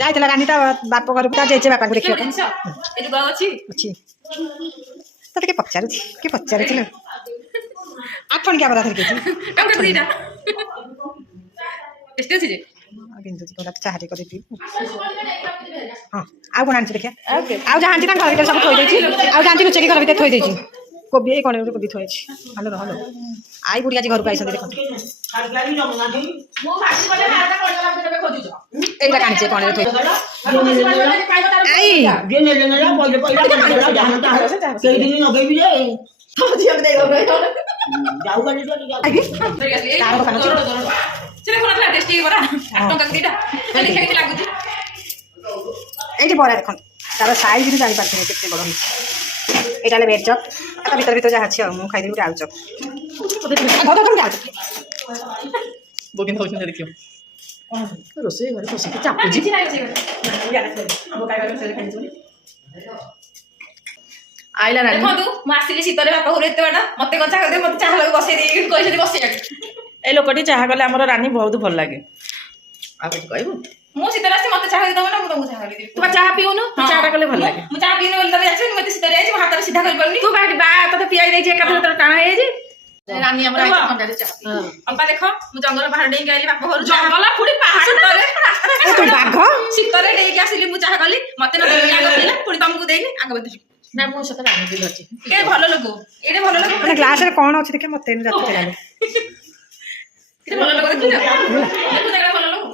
ଯାଇଥିଲା ରାନୀ ତା ବାପ ଘରକୁ ତା ଜେଜେ ବାପାଙ୍କୁ ଦେଖିବା ପାଇଁ ତତେ କିଏ ପଚାରୁଛି ଲୋ ଆଠଣିକା ବରା ଧରିକି ବିନ୍ଦୁଛି କହିଲା ଚାହା ଟିକେ କରିବି ହଁ ଆଉ କଣ ଆଣିଛି ଦେଖିଆ ଆଉ ଯାହା ଆଣିଛି ତାଙ୍କ ଘର ଭିତରେ ସବୁ ଥୋଇ ଦେଇଛି ଆଉ ଯାହା ଆଣିଛି ଲୁଚେଇକି ଘର ଭିତରେ ଥୋଇ ଦେଇଛି କୋବି ଏଇ କଣରେ କୋବି ଥୋଇଛି ହଲୋ ହଲୋ ଆଇ ବୁଢୀ ଆଜି ଘରକୁ ଆଇଛନ୍ତି ଦେଖନ୍ତୁ এইটা কানিছে কণে থই আই গে নেলে নেলা পয়লা পয়লা জানা তা সেই দিন নগেবি যে তো জিয়া দেই গো যাও গানি তো যাও তার দোকান চলে কোন না টেস্টি বড়া 8 টাকা দিটা খালি খাইতে লাগুছি এই যে বড়া দেখুন তার সাইজ भी জানি পাচ্ছেন কেতে বড় হইছে এটা হলো বেড চপ তা ভিতর যা আছে মু খাই দিবি আলু চপ কত কম আলু চপ বগিন হইছে দেখিও ରୋଷେଇ ଘରେ ପଶିକି ଚାପୁଛି ଆଇଲା ନା ଦେଖନ୍ତୁ ମୁଁ ଆସିଲି ଶୀତରେ ବାପା ଘରୁ ଏତେ ବାଟ ମତେ କଣ ଚାହା ମତେ ଚାହା ଲାଗି ବସେଇ ଦେଇକି କହିଛନ୍ତି ବସେଇବାକୁ এই ଲୋକଟି ଚାହା କଲେ ଆମର ରାନୀ ବହୁତ ଭଲ ଲାଗେ ଆଉ କିଛି କହିବୁ ମୁଁ ଶୀତରେ ଆସି ମତେ ଚାହା ଦେବ ନା ମୁଁ ତମକୁ ଚାହା କରିଦେବି ତୁ ଚାହା ପିଉନୁ ଚାହା କଲେ ଭଲ ଲାଗେ ମୁଁ ଚାହା ପିଉନି ବୋଲି ତମେ ଜାଣିଛ ମତେ ଶୀତରେ ଆଇଛି ମୋ ହାତରେ ସିଧା କରିପାରୁନି ତୁ ବାଟି ବା ତତେ ପିଆଇ ଦେଇଛି ଏକାଥରେ ତୋର ଟାଣା ହେଇଯାଇଛି ରାନୀ ଆମର ଆଇଛି ଥଣ୍ଡାରେ ଚାହା ଅପା ଦେଖ ମୁଁ ଜଙ୍ଗଲ ପାହାଡ଼ ଡେଇଁକି ଆଇଲି ବାପା ଘରୁ ଜଙ୍ଗଲ ପୁଣି ପାହାଡ଼ ଶୀତରେ ଡେଇଁକି ଆସିଲି ମୁଁ ଚାହା କଲି ମତେ ନା ଦେଇ ଆଗ ଦେଲା ପୁଣି ତମକୁ ଦେଇନି ଆଗ ବେଦୁଛି ନା ମୁଁ ସତ ରାନୀ ବି ଧରିଛି ଏ ଭଲ ଲୋକ ଏଇଟା ଭଲ ଲୋକ ମାନେ ଗ୍ଲାସରେ କଣ ଅଛି ଦେଖେ ମତେ ରାତି ଭଲ ଲୋକ ଦେଖିଛ ଭଲ ଲୋକ